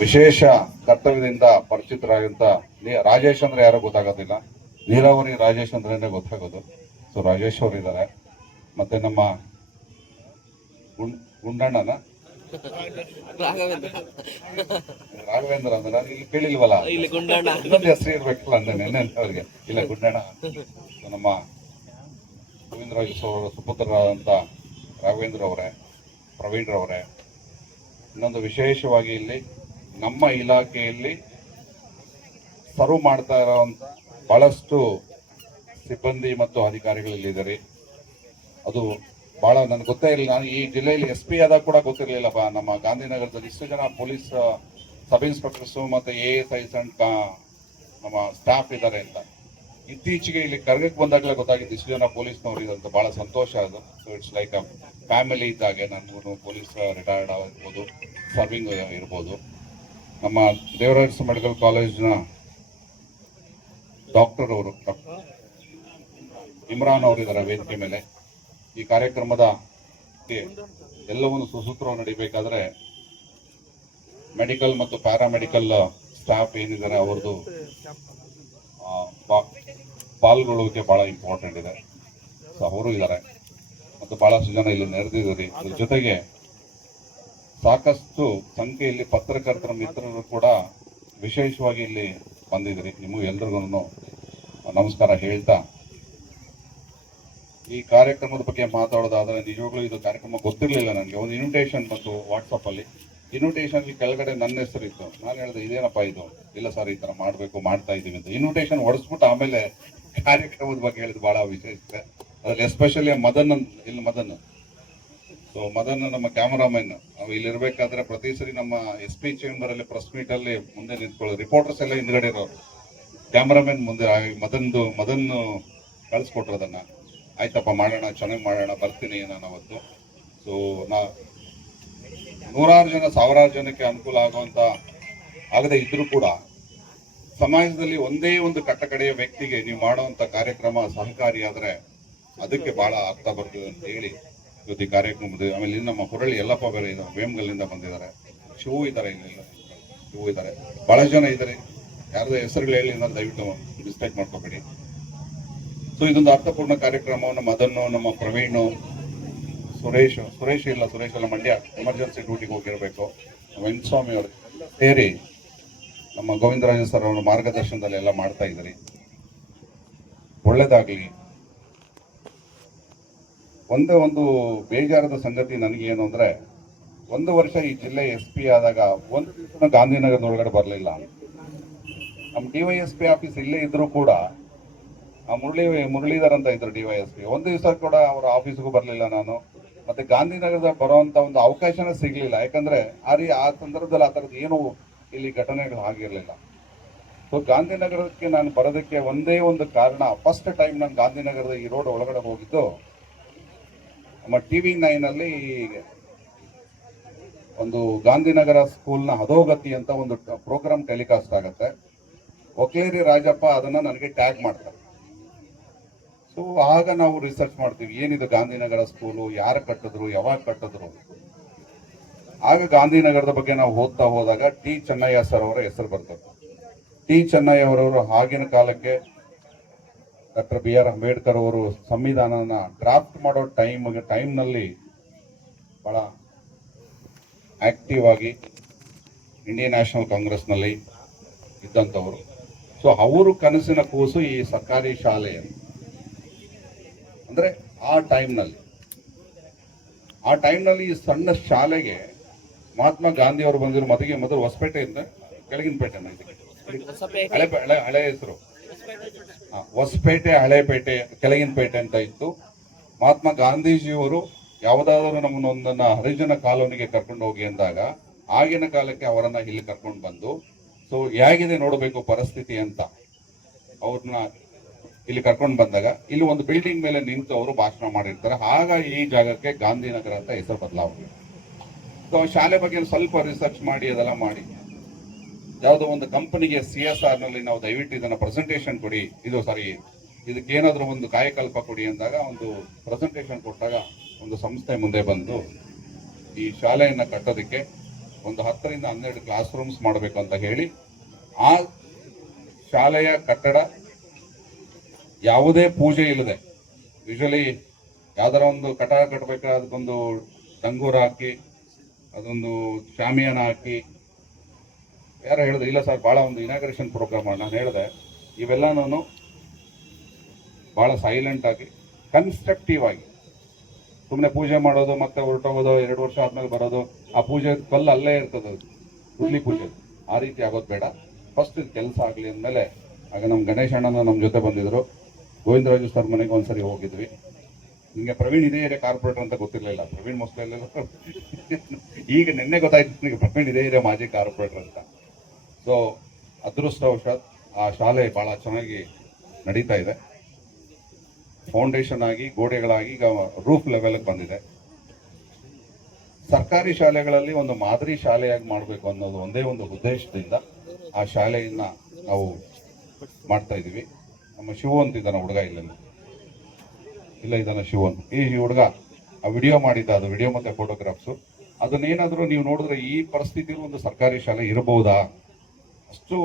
ವಿಶೇಷ ಕರ್ತವ್ಯದಿಂದ ಪರಿಚಿತರಾಗಿಂತ ರಾಜೇಶ್ ಅಂದ್ರೆ ಯಾರೋ ಗೊತ್ತಾಗೋದಿಲ್ಲ, ನೀರಾವರಿ ರಾಜೇಶ್ ಅಂದ್ರೇನೆ ಗೊತ್ತಾಗೋದು. ಸೊ ರಾಜೇಶ್ ಅವರು ಇದ್ದಾರೆ. ಮತ್ತೆ ನಮ್ಮ ಗುಂಡಣ್ಣನ ರಾಘವೇಂದ್ರ ಅಂದ್ರೆ ನಾನು ಇಲ್ಲಿ ಕೇಳಿಲ್ವಲ್ಲ, ಇನ್ನೊಂದು ಹೆಸರು ಇರ್ಬೇಕಲ್ಲ ಅಂದ್ರೆ ನೆನ್ನೆ ಅವ್ರಿಗೆ ಇಲ್ಲ ಗುಂಡಣ್ಣ. ನಮ್ಮ ಗೋವಿಂದರಾಜ್ ಅವರ ಸುಪುತ್ರರಾದಂಥ ರಾಘವೇಂದ್ರ ಅವರೇ, ಪ್ರವೀಣ್ ರವರೇ, ಇನ್ನೊಂದು ವಿಶೇಷವಾಗಿ ಇಲ್ಲಿ ನಮ್ಮ ಇಲಾಖೆಯಲ್ಲಿ ಸರ್ವ್ ಮಾಡ್ತಾ ಇರೋಂಥ ಬಹಳಷ್ಟು ಸಿಬ್ಬಂದಿ ಮತ್ತು ಅಧಿಕಾರಿಗಳಿದ್ದಾರೆ. ಅದು ಬಹಳ ನನಗೆ ಗೊತ್ತೇ ಇರಲಿಲ್ಲ. ನಾನು ಈ ಜಿಲ್ಲೆಯಲ್ಲಿ SP ಆದಾಗ ಕೂಡ ಗೊತ್ತಿರಲಿಲ್ಲಪ್ಪ, ನಮ್ಮ ಗಾಂಧಿನಗರದಲ್ಲಿ ಇಷ್ಟು ಜನ ಪೊಲೀಸ್ ಸಬ್ ಇನ್ಸ್ಪೆಕ್ಟರ್ಸು ಮತ್ತು ASIs ಅಂಡ್ ನಮ್ಮ ಸ್ಟಾಫ್ ಇದ್ದಾರೆ ಅಂತ. ಇತ್ತೀಚೆಗೆ ಇಲ್ಲಿ ಕರ್ಗಕ್ಕೆ ಬಂದಾಗಲೇ ಗೊತ್ತಾಗಿದ್ದು ಇಷ್ಟು ಜನ ಪೊಲೀಸ್ನವರು ಇದೆ ಅಂತ. ಬಹಳ ಸಂತೋಷ ಅದು. So it's like a family ಇದ್ದಾಗೆ. ನನಗೂ ಪೊಲೀಸ್ ರಿಟೈರ್ಡ್ ಆಗಿರ್ಬೋದು, ಸರ್ವಿಂಗ್ ಇರ್ಬೋದು. ನಮ್ಮ ದೇವರಾಜ್ ಮೆಡಿಕಲ್ ಕಾಲೇಜ್ನ ಡಾಕ್ಟರ್ ಅವರು ಇಮ್ರಾನ್ ಅವರಿದ್ದಾರೆ ವೇದಿಕೆ ಮೇಲೆ. ಈ ಕಾರ್ಯಕ್ರಮದ ಎಲ್ಲವನ್ನು ಸುಸೂತ್ರವಾಗಿ ನಡಿಬೇಕಾದ್ರೆ ಮೆಡಿಕಲ್ ಮತ್ತು ಪ್ಯಾರಾಮೆಡಿಕಲ್ ಸ್ಟಾಫ್ ಏನಿದ್ದಾರೆ ಅವ್ರದ್ದು ಪಾಲ್ಗೊಳ್ಳುವಿಕೆ ಬಹಳ ಇಂಪಾರ್ಟೆಂಟ್ ಇದೆ. ಸೊ ಅವರು ಇದ್ದಾರೆ ಮತ್ತು ಬಹಳಷ್ಟು ಜನ ಇಲ್ಲಿ ನೆರೆದಿದ್ದಾರೆ. ಅದ್ರ ಜೊತೆಗೆ ಸಾಕಷ್ಟು ಸಂಖ್ಯೆಯಲ್ಲಿ ಪತ್ರಕರ್ತರ ಮಿತ್ರರು ಕೂಡ ವಿಶೇಷವಾಗಿ ಇಲ್ಲಿ ಬಂದಿದ್ರಿ. ನಿಮಗೂ ಎಲ್ರಿಗೂ ನಮಸ್ಕಾರ ಹೇಳ್ತಾ, ಈ ಕಾರ್ಯಕ್ರಮದ ಬಗ್ಗೆ ಮಾತಾಡೋದಾದ್ರೆ ನಿಜವಾಗ್ಲೂ ಇದು ಕಾರ್ಯಕ್ರಮ ಗೊತ್ತಿರಲಿಲ್ಲ ನನಗೆ. ಒಂದು ಇನ್ವಿಟೇಷನ್ ಬಂತು ವಾಟ್ಸಪ್ ಅಲ್ಲಿ. ಇನ್ವಿಟೇಷನ್ ಕೆಳಗಡೆ ನನ್ನ ಹೆಸರು ಇತ್ತು. ನಾನು ಹೇಳಿದೆ ಇದೇನಪ್ಪ ಇದು, ಇಲ್ಲ ಸರ್ ಈ ತರ ಮಾಡ್ಬೇಕು, ಮಾಡ್ತಾ ಇದೀವಿ ಅಂತ. ಇನ್ವಿಟೇಷನ್ ಹೊಡೆಸ್ಬಿಟ್ಟು ಆಮೇಲೆ ಕಾರ್ಯಕ್ರಮದ ಬಗ್ಗೆ ಹೇಳಿದ್ ಬಹಳ ವಿಶೇಷ. ಅದ್ರಲ್ಲಿ ಎಸ್ಪೆಷಲಿ ಮದನ್ ಮದನ್. ಸೊ ಮದನ್ ನಮ್ಮ ಕ್ಯಾಮರಾಮನ್, ನಾವು ಇಲ್ಲಿ ಇರ್ಬೇಕಾದ್ರೆ ಪ್ರತಿ ಸರಿ ನಮ್ಮ SP ಚೇಂಬರ್ ಅಲ್ಲಿ ಪ್ರೆಸ್ ಮೀಟ್ ಅಲ್ಲಿ ಮುಂದೆ ನಿಂತ್ಕೊಳ್ಳೋದು. ರಿಪೋರ್ಟರ್ಸ್ ಎಲ್ಲ ಹಿಂದ್ಗಡೆ ಇರೋರು, ಕ್ಯಾಮರಾಮನ್ ಮುಂದೆ. ಮದನ್ ಕಳಿಸ್ಕೊಟ್ರು ಅದನ್ನ. ಆಯ್ತಪ್ಪ ಮಾಡೋಣ, ಚೆನ್ನಾಗಿ ಮಾಡೋಣ, ಬರ್ತೀನಿ ನಾನು ಅವತ್ತು. ಸೊ ನೂರಾರು ಜನ, ಸಾವಿರಾರು ಜನಕ್ಕೆ ಅನುಕೂಲ ಆಗುವಂತ ಆಗದೆ ಇದ್ರೂ ಕೂಡ ಸಮಾಜದಲ್ಲಿ ಒಂದೇ ಒಂದು ಕಟ್ಟಕಡೆಯ ವ್ಯಕ್ತಿಗೆ ನೀವು ಮಾಡುವಂತ ಕಾರ್ಯಕ್ರಮ ಸಹಕಾರಿಯಾದ್ರೆ ಅದಕ್ಕೆ ಬಹಳ ಅರ್ಥ ಬರ್ತದೆ ಅಂತ ಹೇಳಿ ಇವತ್ತು ಈ ಕಾರ್ಯಕ್ರಮದ. ಆಮೇಲೆ ಇಲ್ಲಿ ನಮ್ಮ ಹುರಳಿ ಯಲ್ಲಪ್ಪ ಬೇರೆ ಇದ್ದಾರೆ, ವೇಮಗಲ್ಲಿಂದ ಬಂದಿದ್ದಾರೆ. ಶಿವು ಇದ್ದಾರೆ, ಇಲ್ಲಿ ಶಿವು ಇದ್ದಾರೆ, ಬಹಳ ಜನ ಇದ್ದಾರೆ. ಯಾರ್ದು ಹೆಸರುಗಳು ಹೇಳಿ ನಾನು ದಯವಿಟ್ಟು ಮಿಸ್ಟೇಕ್ ಮಾಡ್ಕೋಬೇಡಿ. ಸೊ ಇದೊಂದು ಅರ್ಥಪೂರ್ಣ ಕಾರ್ಯಕ್ರಮವನ್ನು ಮದನ್ನು, ನಮ್ಮ ಪ್ರವೀಣು, ಸುರೇಶ್ ಎಲ್ಲ ಮಂಡ್ಯ ಎಮರ್ಜೆನ್ಸಿ ಡ್ಯೂಟಿಗೆ ಹೋಗಿರಬೇಕು, ವೆಂಕಟಸ್ವಾಮಿ ಅವರು ಸೇರಿ ನಮ್ಮ ಗೋವಿಂದರಾಜ ಸರ್ ಅವರ ಮಾರ್ಗದರ್ಶನದಲ್ಲಿ ಎಲ್ಲ ಮಾಡ್ತಾ ಇದ್ದಾರೆ. ಒಳ್ಳೇದಾಗ್ಲಿ. ಒಂದೇ ಒಂದು ಬೇಜಾರದ ಸಂಗತಿ ನನಗೇನು ಅಂದ್ರೆ, 1 ವರ್ಷ ಈ ಜಿಲ್ಲೆ SP ಆದಾಗ ಒಂದು ದಿವಸ ಗಾಂಧಿನಗರದೊಳಗಡೆ ಬರಲಿಲ್ಲ. ನಮ್ಮ DYSP ಆಫೀಸ್ ಇಲ್ಲೇ ಇದ್ರು ಕೂಡ ಮುರಳೀಧರ್ ಅಂತ ಇದ್ರು DYSP, ಒಂದು ದಿವಸ ಕೂಡ ಅವರ ಆಫೀಸ್ಗೂ ಬರಲಿಲ್ಲ ನಾನು. ಮತ್ತೆ ಗಾಂಧಿನಗರದ ಬರುವಂತ ಒಂದು ಅವಕಾಶನೇ ಸಿಗ್ಲಿಲ್ಲ. ಯಾಕಂದ್ರೆ ಆ ಸಂದರ್ಭದಲ್ಲಿ ಆ ಥರದ್ದು ಏನು ಇಲ್ಲಿ ಘಟನೆಗಳು ಆಗಿರ್ಲಿಲ್ಲ. ಸೊ ಗಾಂಧಿನಗರಕ್ಕೆ ನಾನು ಬರೋದಕ್ಕೆ ಒಂದೇ ಒಂದು ಕಾರಣ, ಫಸ್ಟ್ ಟೈಮ್ ನಾನು ಗಾಂಧಿನಗರದ ಈ ರೋಡ್ ಒಳಗಡೆ ಹೋಗಿದ್ದು ನಮ್ಮ TV9 ಅಲ್ಲಿ ಒಂದು ಗಾಂಧಿನಗರ ಸ್ಕೂಲ್ನ ಅಧೋಗತಿ ಅಂತ ಒಂದು ಪ್ರೋಗ್ರಾಮ್ ಟೆಲಿಕಾಸ್ಟ್ ಆಗುತ್ತೆ. ಒಕ್ಲೇರಿ ರಾಜಪ್ಪ ಅದನ್ನ ನನಗೆ ಟ್ಯಾಗ್ ಮಾಡ್ತಾರೆ. ಸೊ ಆಗ ನಾವು ರಿಸರ್ಚ್ ಮಾಡ್ತೀವಿ, ಏನಿದು ಗಾಂಧಿನಗರ ಸ್ಕೂಲು, ಯಾರು ಕಟ್ಟಿದ್ರು, ಯಾವಾಗ ಕಟ್ಟಿದ್ರು. ಆಗ ಗಾಂಧಿನಗರದ ಬಗ್ಗೆ ನಾವು ಓದ್ತಾ ಹೋದಾಗ T ಚೆನ್ನಯ್ಯ ಸರ್ ಅವರ ಹೆಸರು ಬರ್ತದೆ. T ಚೆನ್ನಯ್ಯ ಅವರವರು ಆಗಿನ ಕಾಲಕ್ಕೆ ಡಾಕ್ಟರ್ BR ಅಂಬೇಡ್ಕರ್ ಅವರು ಸಂವಿಧಾನನ ಡ್ರಾಫ್ಟ್ ಮಾಡೋ ಟೈಮ್ನಲ್ಲಿ ಬಹಳ ಆಕ್ಟಿವ್ ಆಗಿ ಇಂಡಿಯನ್ ನ್ಯಾಷನಲ್ ಕಾಂಗ್ರೆಸ್ನಲ್ಲಿ ಇದ್ದಂಥವರು. ಸೊ ಅವರು ಕನಸಿನ ಕೂಸು ಈ ಸರ್ಕಾರಿ ಶಾಲೆ ಅಂದ್ರೆ ಆ ಟೈಮ್ನಲ್ಲಿ ಈ ಸಣ್ಣ ಶಾಲೆಗೆ ಮಹಾತ್ಮ ಗಾಂಧಿ ಅವರು ಬಂದಿರೋ ಮೊದಲು ಹೊಸಪೇಟೆಯಿಂದ ಕೆಳಗಿನ ಪೇಟೆ, ಹಳೆ ಹೆಸರು ಹೊಸಪೇಟೆ, ಹಳೆಪೇಟೆ, ಕೆಳಗಿನ ಪೇಟೆ ಅಂತ ಇತ್ತು. ಮಹಾತ್ಮ ಗಾಂಧೀಜಿಯವರು ಯಾವುದಾದ್ರೂ ನಮ್ಮನ್ನೊಂದನ್ನ ಹರಿಜನ ಕಾಲೋನಿಗೆ ಕರ್ಕೊಂಡು ಹೋಗಿ ಅಂದಾಗ ಆಗಿನ ಕಾಲಕ್ಕೆ ಅವರನ್ನ ಇಲ್ಲಿ ಕರ್ಕೊಂಡು ಬಂದು, ಸೊ ಹೇಗಿದೆ ನೋಡಬೇಕು ಪರಿಸ್ಥಿತಿ ಅಂತ ಅವ್ರನ್ನ ಇಲ್ಲಿ ಕರ್ಕೊಂಡು ಬಂದಾಗ ಇಲ್ಲಿ ಒಂದು ಬಿಲ್ಡಿಂಗ್ ಮೇಲೆ ನಿಂತು ಅವರು ಭಾಷಣ ಮಾಡಿರ್ತಾರೆ. ಆಗ ಈ ಜಾಗಕ್ಕೆ ಗಾಂಧಿನಗರ ಅಂತ ಹೆಸರು ಬದಲಾವಣೆ. ಸೊ ಶಾಲೆ ಬಗ್ಗೆ ಸ್ವಲ್ಪ ರಿಸರ್ಚ್ ಮಾಡಿ ಅದೆಲ್ಲ ಮಾಡಿ ಯಾವುದೋ ಒಂದು ಕಂಪನಿಗೆ CSR ನಲ್ಲಿ ನಾವು ದಯವಿಟ್ಟು ಇದನ್ನ ಪ್ರೆಸೆಂಟೇಷನ್ ಕೊಡಿ, ಇದಕ್ಕೆ ಏನಾದರೂ ಒಂದು ಕಾಯಕಲ್ಪ ಕೊಡಿ ಅಂದಾಗ ಒಂದು ಪ್ರೆಸೆಂಟೇಷನ್ ಕೊಟ್ಟಾಗ ಒಂದು ಸಂಸ್ಥೆ ಮುಂದೆ ಬಂದು ಈ ಶಾಲೆಯನ್ನ ಕಟ್ಟೋದಕ್ಕೆ ಒಂದು 10ರಿಂದ 12 ಕ್ಲಾಸ್ ರೂಮ್ಸ್ ಮಾಡಬೇಕು ಅಂತ ಹೇಳಿ ಆ ಶಾಲೆಯ ಕಟ್ಟಡ ಯಾವುದೇ ಪೂಜೆ ಇಲ್ಲದೆ, ಯೂಶಲಿ ಯಾವ್ದಾರ ಒಂದು ಕಟ್ಟಡ ಕಟ್ಟಬೇಕಾದ್ರೆ ಅದಕ್ಕೊಂದು ಡಂಗೂರ ಹಾಕಿ ಅದೊಂದು ಶಾಮಿಯಾನ ಹಾಕಿ, ಯಾರು ಹೇಳಿದ್ರು ಇಲ್ಲ ಸರ್ ಭಾಳ ಒಂದು ಇನಾಗ್ರೇಷನ್ ಪ್ರೋಗ್ರಾಮ್ ನಾನು ಹೇಳಿದೆ, ಇವೆಲ್ಲನೂ ಭಾಳ ಸೈಲೆಂಟ್ ಆಗಿ ಕನ್ಸ್ಟ್ರಕ್ಟಿವ್ ಆಗಿ, ಸುಮ್ಮನೆ ಪೂಜೆ ಮಾಡೋದು ಮತ್ತೆ ಹೊರಟೋಗೋದು, 2 ವರ್ಷ ಆದ್ಮೇಲೆ ಬರೋದು, ಆ ಪೂಜೆ ಕಲ್ಲು ಅಲ್ಲೇ ಇರ್ತದೆ, ಅದು ಹುಡ್ಲಿ ಪೂಜೆ, ಆ ರೀತಿ ಆಗೋದು ಬೇಡ. ಫಸ್ಟ್ ಇದು ಕೆಲಸ ಆಗಲಿ ಅಂದಮೇಲೆ, ಆಗ ನಮ್ಮ ಗಣೇಶ ಅಣ್ಣನ ನಮ್ಮ ಜೊತೆ ಬಂದಿದ್ರು, ಗೋವಿಂದರಾಜು ಸರ್ ಮನೆಗೆ ಒಂದ್ಸರಿ ಹೋಗಿದ್ವಿ. ನಿಮಗೆ ಪ್ರವೀಣ್ ಇದೇ ಏರಿಯಾ ಕಾರ್ಪೊರೇಟರ್ ಅಂತ ಗೊತ್ತಿರಲಿಲ್ಲ, ಪ್ರವೀಣ್ ಮೋಸ್ಟ್ಲಿ ಈಗ ನಿನ್ನೆ ಗೊತ್ತಾಯ್ತು ನನಗೆ ಪ್ರವೀಣ್ ಇದೇ ಏರಿಯಾ ಮಾಜಿ ಕಾರ್ಪೊರೇಟರ್ ಅಂತ. ಸೊ ಅದೃಷ್ಟವಶಾತ್ ಆ ಶಾಲೆ ಭಾಳ ಚೆನ್ನಾಗಿ ನಡೀತಾ ಇದೆ. ಫೌಂಡೇಶನ್ ಆಗಿ ಗೋಡೆಗಳಾಗಿ ಈಗ ರೂಫ್ ಲೆವೆಲ್ಗೆ ಬಂದಿದೆ. ಸರ್ಕಾರಿ ಶಾಲೆಗಳಲ್ಲಿ ಒಂದು ಮಾದರಿ ಶಾಲೆಯಾಗಿ ಮಾಡಬೇಕು ಅನ್ನೋದು ಒಂದೇ ಒಂದು ಉದ್ದೇಶದಿಂದ ಆ ಶಾಲೆಯನ್ನ ನಾವು ಮಾಡ್ತಾ ಇದ್ದೀವಿ. ನಮ್ಮ ಶಿವು ಅಂತ ಇದ್ದಾನೆ ಹುಡುಗ, ಇಲ್ಲ ಇದ್ದಾನೆ ಶಿವನ್, ಈ ಹುಡುಗ ಆ ವಿಡಿಯೋ ಮಾಡಿದ್ದ, ಅದು ವಿಡಿಯೋ ಮತ್ತೆ ಫೋಟೋಗ್ರಾಫ್ಸು. ಅದನ್ನೇನಾದರೂ ನೀವು ನೋಡಿದ್ರೆ ಈ ಪರಿಸ್ಥಿತಿಯಲ್ಲಿ ಒಂದು ಸರ್ಕಾರಿ ಶಾಲೆ ಇರಬಹುದಾ, ಅಷ್ಟು